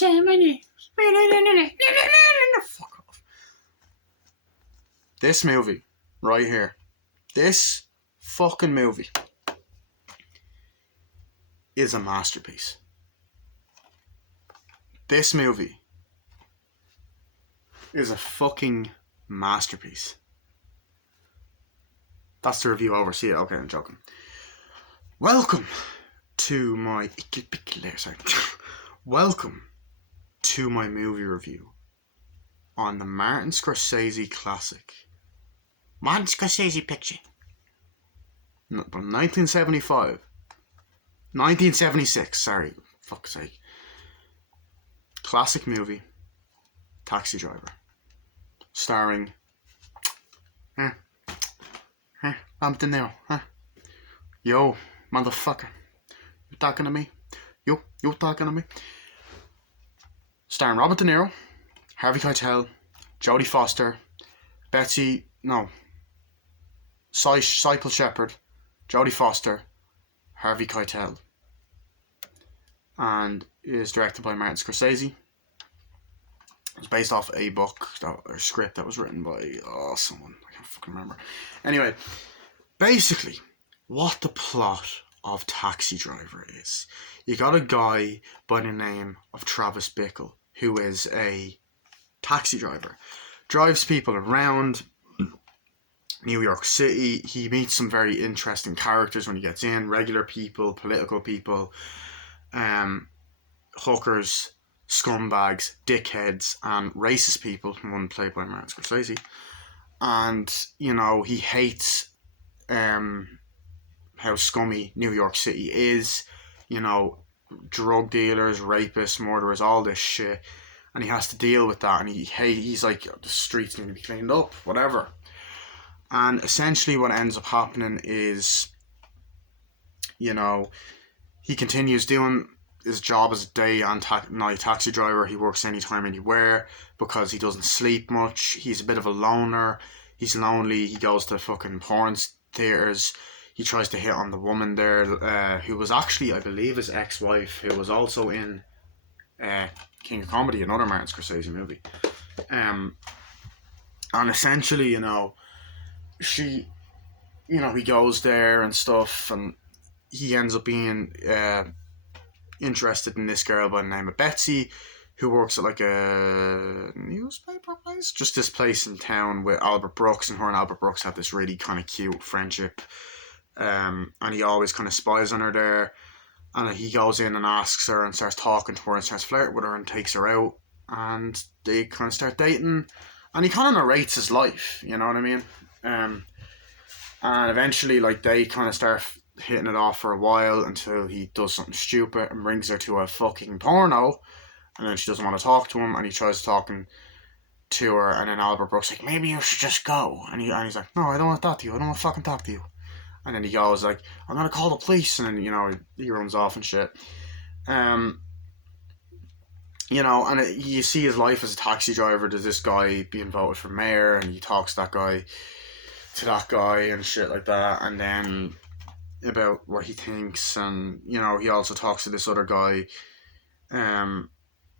Fuck off. This movie, right here, this fucking movie is a masterpiece. This movie is a fucking masterpiece. That's the review over. See it? Okay, I'm joking. Welcome to my... Sorry. Welcome to my movie review on the Martin Scorsese classic. Martin Scorsese picture. From 1975. 1976, sorry. Fuck's sake. Classic movie. Taxi Driver. Starring... Robert De Niro, Yo, motherfucker. You talking to me? You talking to me? Starring Robert De Niro, Harvey Keitel, Jodie Foster, Cybill Shepherd, Jodie Foster, Harvey Keitel. And is directed by Martin Scorsese. It's based off a book, or script that was written by someone. I can't fucking remember. Anyway, basically, what the plot of Taxi Driver is. You got a guy by the name of Travis Bickle, who is a taxi driver. Drives people around New York City. He meets some very interesting characters when he gets in. Regular people, political people, hookers, scumbags, dickheads, and racist people, one played by Martin Scorsese. And, you know, he hates how scummy New York City is, you know, drug dealers, rapists, murderers, all this shit, and he has to deal with that, and he's like, the streets need to be cleaned up, whatever. And essentially what ends up happening is, you know, he continues doing his job as a day and night taxi driver. He works anytime, anywhere, because he doesn't sleep much. He's a bit of a loner. He's lonely. He goes to fucking porn theaters. He tries to hit on the woman there, who was actually, I believe, his ex-wife, who was also in King of Comedy, another Martin Scorsese movie. And essentially, you know, he goes there and stuff, and he ends up being interested in this girl by the name of Betsy, who works at like a newspaper place, just this place in town with Albert Brooks, and her and Albert Brooks have this really kind of cute friendship, and he always kind of spies on her there, and he goes in and asks her and starts talking to her and starts flirting with her and takes her out, and they kind of start dating, and he kind of narrates his life, you know what I mean, and eventually like they kind of start hitting it off for a while until he does something stupid and brings her to a fucking porno, and then she doesn't want to talk to him, and he tries talking to her, and then Albert Brooks like, maybe you should just go, and he's like, no, I don't want to talk to you, I don't want to fucking talk to you, and then he goes like, I'm gonna call the police, and then, you know, he runs off and shit. You know, and you see his life as a taxi driver. There's this guy being voted for mayor, and he talks to that guy and shit like that, and then about what he thinks, and, you know, he also talks to this other guy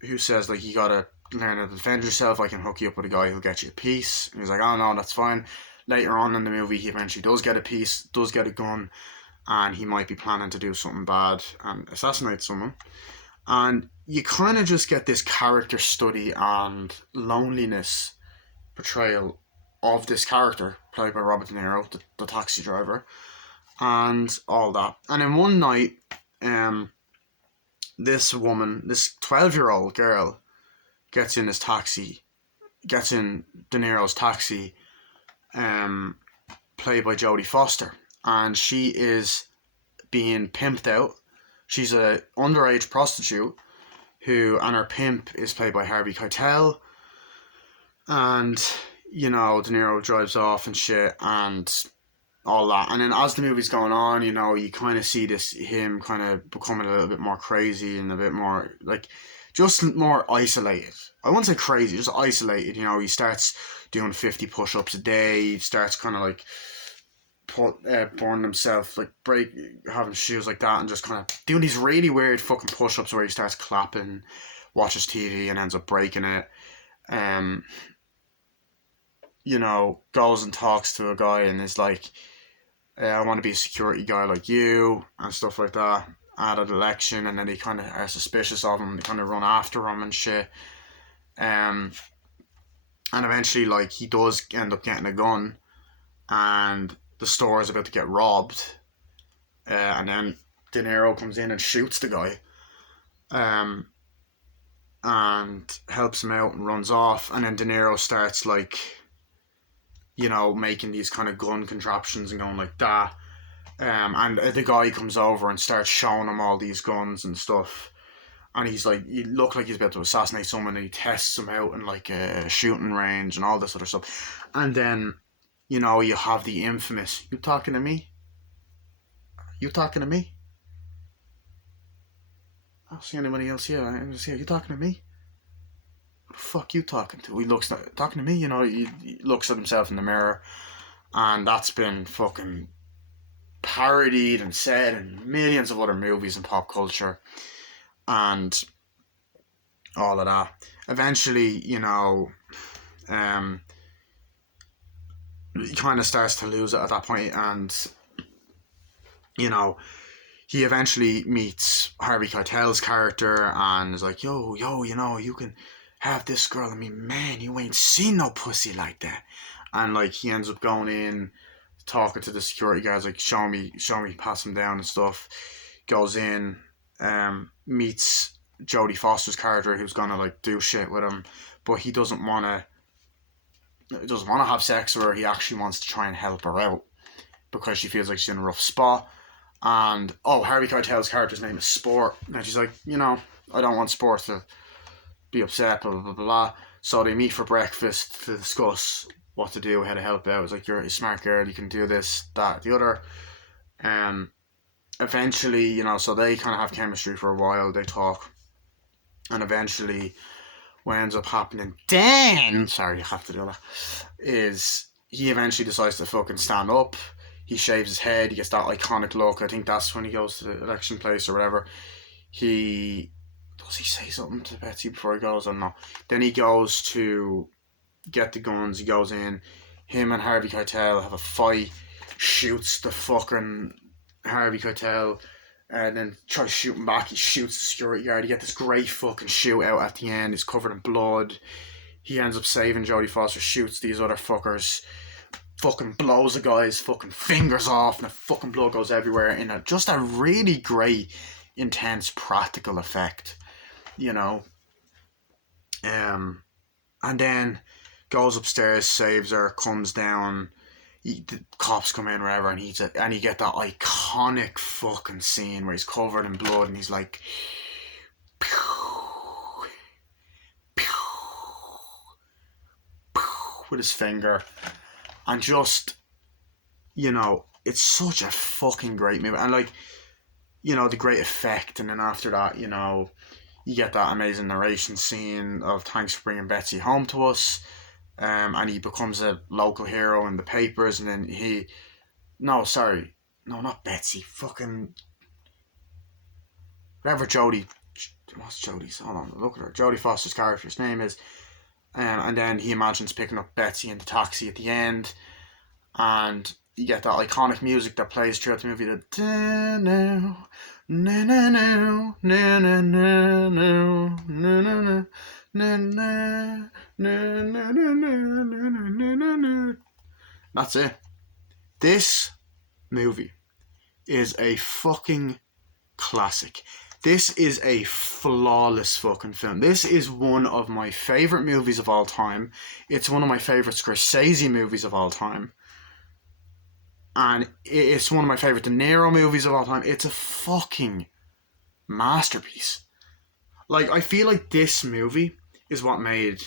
who says like, you gotta learn how to defend yourself, I can hook you up with a guy who'll get you a piece, and he's like, oh no, that's fine. Later on in the movie, he eventually does get a piece, does get a gun, and he might be planning to do something bad and assassinate someone, and you kind of just get this character study and loneliness portrayal of this character played by Robert De Niro, the taxi driver, and all that. And then one night, this woman, this 12-year-old girl, gets in De Niro's taxi, played by Jodie Foster, and she is being pimped out. She's a underage prostitute and her pimp is played by Harvey Keitel, and, you know, De Niro drives off and shit and all that. And then as the movie's going on, you know, you kind of see him kind of becoming a little bit more crazy and a bit more like just more isolated. I wouldn't say crazy, just isolated. You know, he starts doing 50 push-ups a day. He starts kind of like burning himself, like having shoes like that, and just kind of doing these really weird fucking push-ups where he starts clapping watches TV and ends up breaking it. You know, goes and talks to a guy and is like, I want to be a security guy like you and stuff like that at an election, and then they kind of are suspicious of him. They kind of run after him and shit. And eventually, like, he does end up getting a gun, and the store is about to get robbed. And then De Niro comes in and shoots the guy. And helps him out and runs off. And then De Niro starts, like, you know, making these kind of gun contraptions and going like that. And the guy comes over and starts showing him all these guns and stuff. And he's like, he look like he's about to assassinate someone, and he tests them out in like a shooting range and all this other stuff. And then, you know, you have the infamous, you talking to me? You talking to me? I don't see anybody else here. I see, are you talking to me? What the fuck you talking to? He looks like, talking to me, you know, he looks at himself in the mirror. And that's been fucking parodied and said in millions of other movies and pop culture. And all of that. Eventually, you know, he kind of starts to lose it at that point, and, you know, he eventually meets Harvey Keitel's character and is like, yo, you know, you can have this girl. I mean, man, you ain't seen no pussy like that. And, like, he ends up going in, talking to the security guys, like, show me, pass him down and stuff. Goes in, meets Jodie Foster's character, who's gonna, like, do shit with him, but he doesn't wanna have sex with her. He actually wants to try and help her out because she feels like she's in a rough spot. And, Harvey Keitel's character's name is Sport. And she's like, you know, I don't want Sport to be upset, blah, blah, blah, blah. So they meet for breakfast to discuss what to do, how to help out. It's like, you're a smart girl, you can do this, that, the other. Eventually, you know, so they kind of have chemistry for a while. They talk. And eventually, what ends up happening then, sorry, you have to do that, is he eventually decides to fucking stand up. He shaves his head, he gets that iconic look. I think that's when he goes to the election place or whatever. Does he say something to Betsy before he goes? I don't know. Then he goes to get the guns, he goes in, him and Harvey Keitel have a fight, shoots the fucking Harvey Keitel, and then tries to shoot him back. He shoots the security guard. You get this great fucking shootout at the end. He's covered in blood. He ends up saving Jodie Foster, shoots these other fuckers, fucking blows the guy's fucking fingers off, and the fucking blood goes everywhere in just a really great, intense, practical effect, you know. And then goes upstairs, saves her, comes down. The cops come in, whatever, and you get that iconic fucking scene where he's covered in blood and he's like, pew, pew, pew, with his finger. And just, you know, it's such a fucking great movie. And, like, you know, the great effect. And then after that, you know, you get that amazing narration scene of thanks for bringing Betsy home to us. And he becomes a local hero in the papers. And then not Betsy. Fucking, whatever what's Jodie's? Hold on, look at her. Jodie Foster's character's name is. And then he imagines picking up Betsy in the taxi at the end, and you get that iconic music that plays throughout the movie. That's it. This movie is a fucking classic. This is a flawless fucking film. This is one of my favourite movies of all time. It's one of my favourite Scorsese movies of all time. And it's one of my favourite De Niro movies of all time. It's a fucking masterpiece. Like, I feel like this movie is what made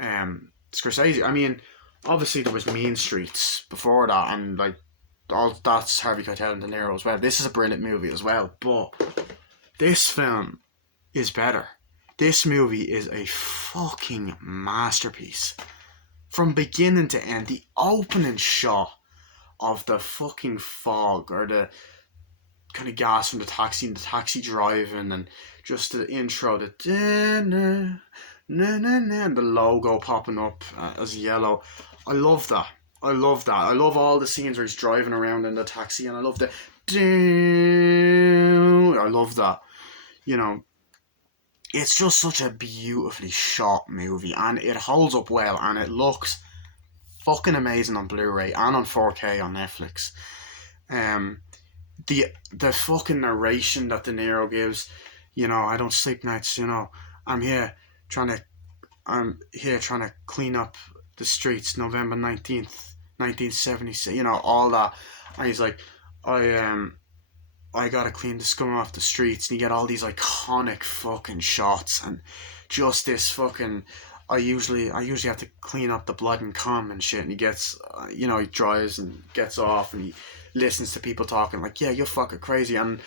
Scorsese. I mean, obviously there was Mean Streets before that, and like, all that's Harvey Keitel and De Niro as well. This is a brilliant movie as well, but this film is better. This movie is a fucking masterpiece. From beginning to end, the opening shot of the fucking fog, or kind of gas from the taxi and the taxi driving, and just the intro, the na na na na, and the logo popping up as yellow. I love that. I love that. I love all the scenes where he's driving around in the taxi, and I love the. I love that. You know, it's just such a beautifully shot movie, and it holds up well, and it looks fucking amazing on Blu-ray and on 4K on Netflix. Um, the fucking narration that De Niro gives, I don't sleep nights. I'm here trying to clean up the streets, November 19th, 1976. All that, and he's like, I gotta clean the scum off the streets, and you get all these iconic fucking shots, and just this fucking. I usually have to clean up the blood and cum and shit, and he gets, he drives and gets off, and he listens to people talking like, yeah, you're fucking crazy, and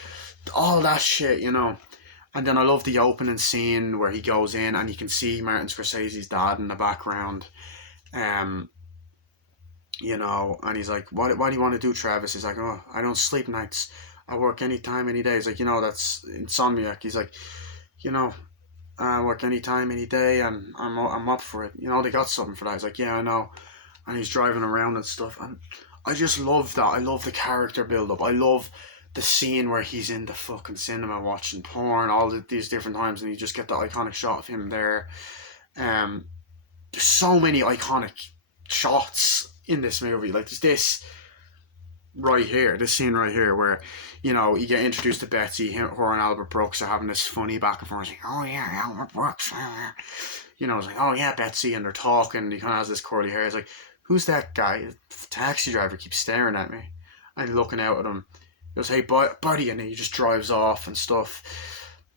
all that shit, And then I love the opening scene where he goes in and you can see Martin Scorsese's dad in the background, and he's like, what do you want to do, Travis? He's like, oh, I don't sleep nights. I work anytime, any day. He's like, that's insomniac. He's like, I work anytime, any day, and I'm up for it. They got something for that. He's like, yeah, I know. And he's driving around and stuff. And I just love that. I love the character build up. I love the scene where he's in the fucking cinema watching porn these different times, and you just get the iconic shot of him there. There's so many iconic shots in this movie. Like, there's this scene right here where, you get introduced to Betsy, her and Albert Brooks are having this funny back and forth. Like, oh yeah, Albert Brooks. It's like, oh yeah, Betsy, and they're talking. He kind of has this curly hair. He's like, who's that guy? The taxi driver keeps staring at me. I'm looking out at him. He goes, hey, buddy, and then he just drives off and stuff.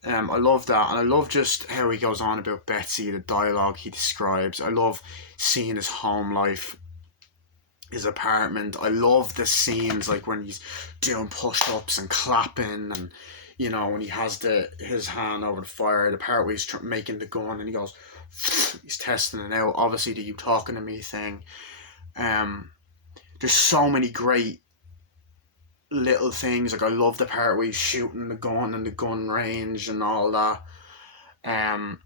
I love that, and I love just how he goes on about Betsy, the dialogue he describes. I love seeing his home life, his apartment. I love the scenes like when he's doing push-ups and clapping, and when he has his hand over the fire, the part where he's making the gun and he goes, he's testing it out. Obviously, the "you talking to me" thing. There's so many great little things. Like, I love the part where he's shooting the gun and the gun range and all that. And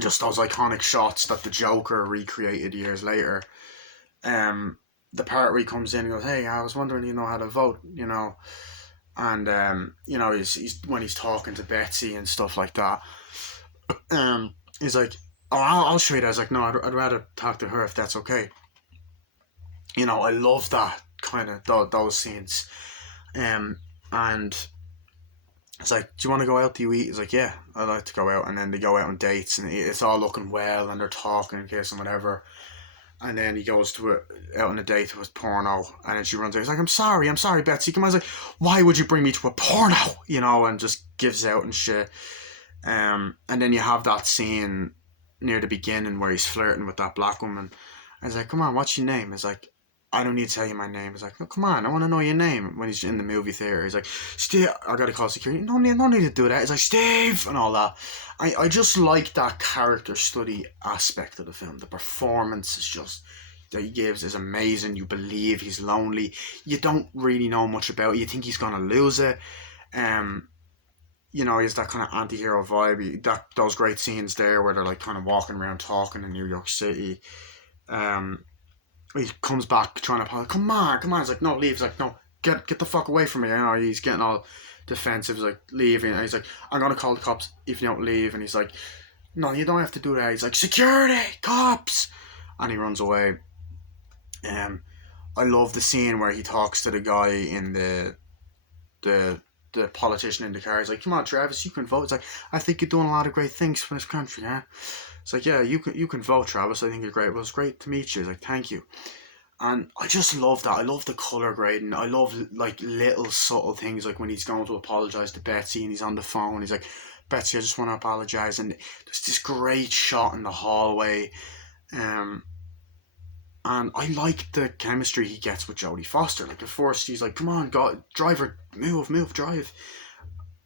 just those iconic shots that the Joker recreated years later. The part where he comes in and goes, hey, I was wondering, how to vote, and he's when he's talking to Betsy and stuff like that. He's like, oh, I'll show you that. I was like, no, I'd rather talk to her if that's okay. I love that kind of those scenes. And it's like, do you want to go out? Do you eat? He's like, yeah, I'd like to go out. And then they go out on dates, and it's all looking well, and they're talking and kissing, whatever. And then he goes out on a date with porno, and then she runs out. He's like, I'm sorry, Betsy. Come on. He's like, why would you bring me to a porno? And just gives out and shit. And then you have that scene near the beginning where he's flirting with that black woman. And he's like, come on, what's your name? He's like, I don't need to tell you my name. He's like, no, come on, I want to know your name. When he's in the movie theater, he's like, Steve, I gotta call security. No need to do that. He's like, Steve, and all that. I just like that character study aspect of the film. The performance is just that he gives is amazing. You believe he's lonely. You don't really know much about it. You think he's gonna lose it. He's that kind of anti-hero vibe. Those great scenes there where they're like kind of walking around talking in New York City. He comes back trying to apologize. Come on. He's like, no, leave. He's like, no, get the fuck away from me. He's getting all defensive. He's like, leave. And he's like, I'm gonna call the cops if you don't leave. And he's like, no, you don't have to do that. He's like, security, cops, and he runs away. I love the scene where he talks to the guy in the politician in the car. He's like, come on, Travis, you can vote. It's like, I think you're doing a lot of great things for this country, huh? It's like, yeah, you can vote, Travis. I think you're great. Well, it's great to meet you. He's like, thank you. And I just love that. I love the colour grading. I love like little subtle things, like when he's going to apologise to Betsy and he's on the phone. He's like, Betsy, I just want to apologise. And there's this great shot in the hallway. And I like the chemistry he gets with Jodie Foster. Like, at first he's like, come on, God, driver, move, drive.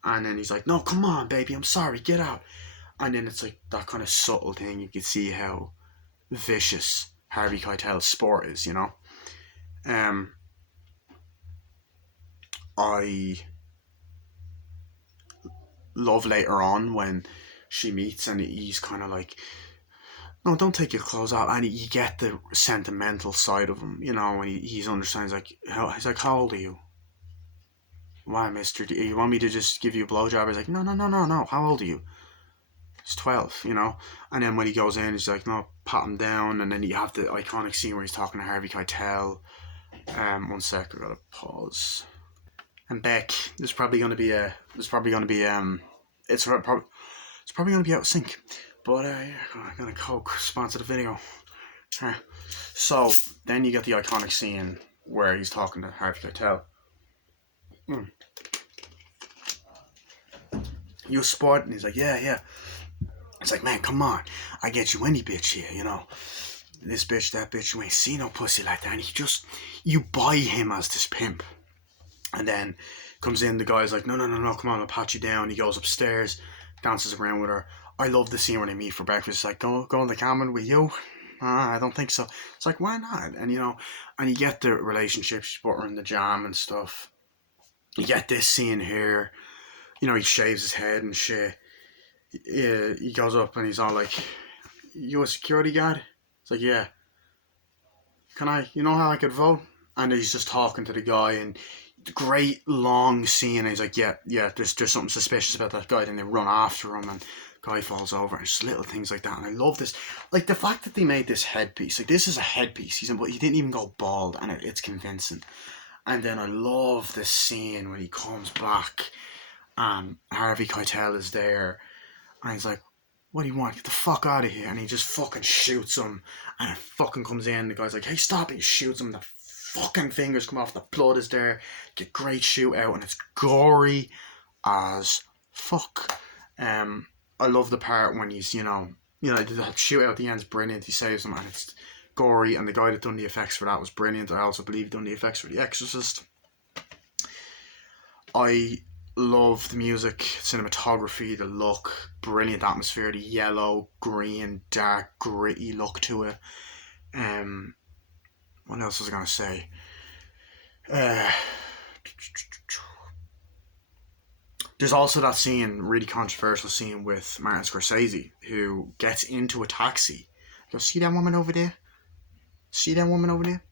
And then he's like, no, come on, baby, I'm sorry, get out. And then it's like that kind of subtle thing. You can see how vicious Harvey Keitel's sport is, I love later on when she meets and he's kind of like, no, don't take your clothes off, and you get the sentimental side of him, you know, and he's understands like, he's like, how old are you? Why, mister, do you want me to just give you a blowjob? He's like, no, no, no, no, no, how old are you? He's 12, you know, and then when he goes in, he's like, no, pat him down, and then you have the iconic scene where he's talking to Harvey Keitel. One sec, I gotta pause. And Beck, there's probably gonna be it's probably gonna be out of sync. But yeah, I'm gonna Coke sponsor the video. So then you get the iconic scene where he's talking to Harvey Keitel. You a sport? And he's like, yeah. It's like, man, come on, I get you any bitch here, you know. This bitch, that bitch, you ain't seen no pussy like that. And you buy him as this pimp. And then comes in, the guy's like, no, come on, I'll pat you down. He goes upstairs, dances around with her. I love the scene when they meet for breakfast. It's like, go in the cabin with you? I don't think so. It's like, why not? And you know, and you get the relationship, she's put her in the jam and stuff. You get this scene here, you know, he shaves his head and shit. He goes up and he's all like, you a security guard? It's like, yeah. Can I, you know how I could vote? And he's just talking to the guy, and great long scene, and he's like, yeah, there's something suspicious about that guy. Then they run after him, and guy falls over, and just little things like that. And I love this, like the fact that they made this headpiece. Like, this is a headpiece, but he didn't even go bald, and it's convincing. And then I love this scene when he comes back, and Harvey Keitel is there, and he's like, what do you want? Get the fuck out of here. And he just fucking shoots him, and it fucking comes in. The guy's like, hey, stop it. He shoots him. The fucking fingers come off. The blood is there. Get great shootout, and it's gory as fuck. I love the part when he's, you know, the shootout at the end is brilliant. He saves him, and it's gory, and the guy that done the effects for that was brilliant. I also believe he done the effects for The Exorcist. I love the music, cinematography, the look, brilliant atmosphere, the yellow, green, dark, gritty look to it. What else was I gonna say? There's also that scene, really controversial scene with Martin Scorsese, who gets into a taxi. He goes, see that woman over there? See that woman over there?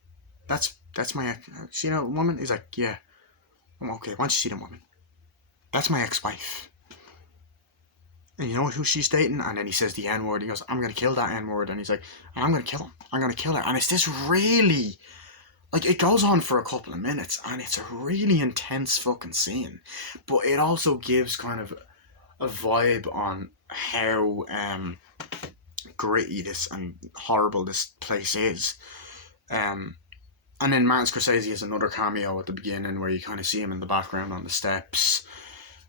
That's my, see that woman? He's like, yeah. I'm okay, why don't you see that woman? That's my ex-wife. And you know who she's dating? And then he says the N-word. He goes, I'm going to kill that N-word. And he's like, I'm going to kill him. I'm going to kill her. And it's this really, like, it goes on for a couple of minutes, and it's a really intense fucking scene. But it also gives kind of a vibe on how gritty this and horrible this place is. And then Martin Scorsese has another cameo at the beginning where you kind of see him in the background on the steps.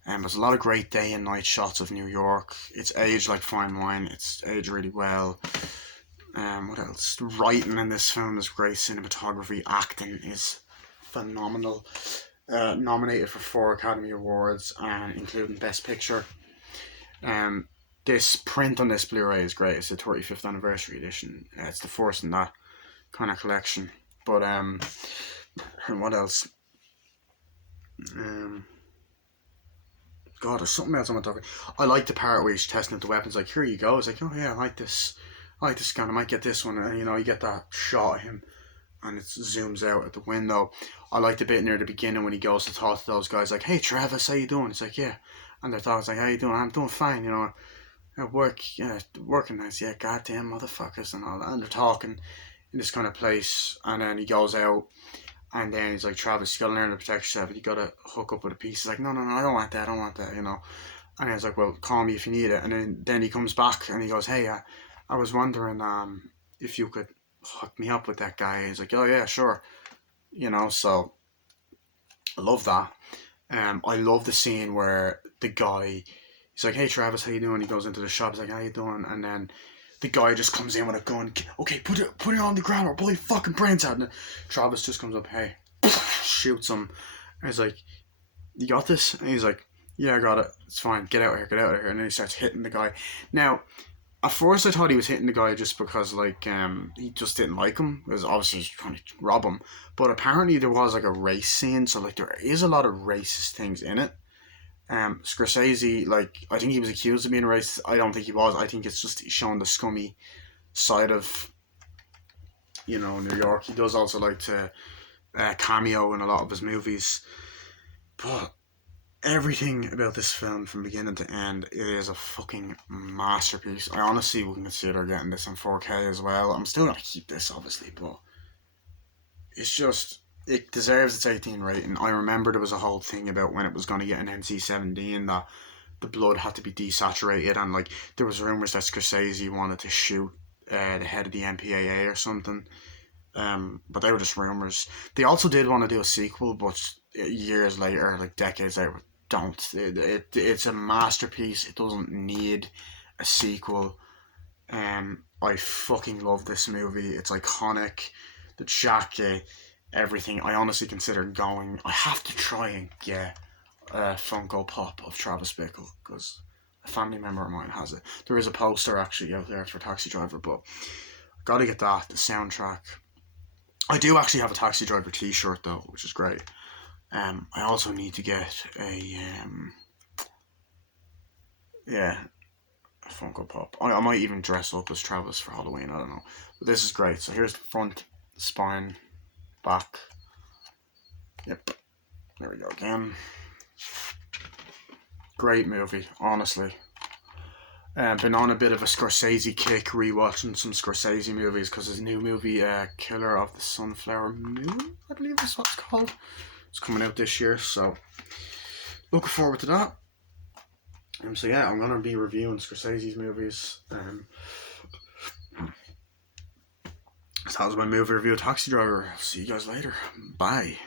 There's a lot of great day and night shots of New York. It's aged like fine wine. It's aged really well. What else? The writing in this film is great. Cinematography, acting is phenomenal. Nominated for 4 Academy Awards, including Best Picture. This print on this Blu-ray is great. It's the 35th anniversary edition. It's the first in that kind of collection. But what else? God, there's something else I'm talking. I like the part where he's testing out the weapons. Like, here you go. It's like, oh yeah, I like this gun. I might get this one. And you know, you get that shot of him, and it zooms out at the window. I like the bit near the beginning when he goes to talk to those guys. Like, hey Travis, how you doing? It's like, yeah. And they're talking like, how you doing? I'm doing fine. You know, at work, yeah, working nice. Yeah, goddamn motherfuckers and all that. And they're talking in this kind of place, and then he goes out. And then he's like, Travis, you gotta learn to protect yourself. You gotta hook up with a piece. He's like, no, I don't want that, you know. And he's like, well, call me if you need it. And then he comes back and he goes, hey, I was wondering if you could hook me up with that guy. He's like, oh yeah, sure. You know, so I love that. I love the scene where the guy, he's like, hey Travis, how you doing? He goes into the shop. He's like, how you doing? And then the guy just comes in with a gun. Okay, put it on the ground or blow your fucking brains out. And then Travis just comes up, hey, shoots him. And he's like, you got this? And he's like, yeah, I got it. It's fine. Get out of here. And then he starts hitting the guy. Now, At first, I thought he was hitting the guy just because, he just didn't like him. It was obviously trying to rob him. But apparently, there was like a race scene, so like there is a lot of racist things in it. Scorsese, like, I think he was accused of being racist. I don't think he was. I think it's just showing the scummy side of, New York. He does also like to cameo in a lot of his movies. But everything about this film from beginning to end, it is a fucking masterpiece. I honestly wouldn't consider getting this in 4K as well. I'm still gonna keep this, obviously, but it's just, it deserves its 18 rating. I remember there was a whole thing about when it was going to get an NC-17 that the blood had to be desaturated, and like there was rumors that Scorsese wanted to shoot the head of the MPAA or something. But they were just rumors. They also did want to do a sequel, but years later, like decades later, don't. It's a masterpiece. It doesn't need a sequel. I fucking love this movie. It's iconic. The jacket, everything. I honestly consider going. I have to try and get a Funko Pop of Travis Bickle because a family member of mine has it. There is a poster actually out there for Taxi Driver, but I gotta get that. The soundtrack. I do actually have a Taxi Driver T-shirt though, which is great. I also need to get a Funko Pop. I might even dress up as Travis for Halloween. I don't know, but this is great. So here's the front, spine, back. Yep, there we go again. Great movie, honestly. Been on a bit of a Scorsese kick, rewatching some Scorsese movies because his new movie, Killer of the Sunflower Moon, I believe is what it's called. It's coming out this year, so looking forward to that. So yeah, I'm gonna be reviewing Scorsese's movies. So that was my movie review of Taxi Driver. See you guys later. Bye.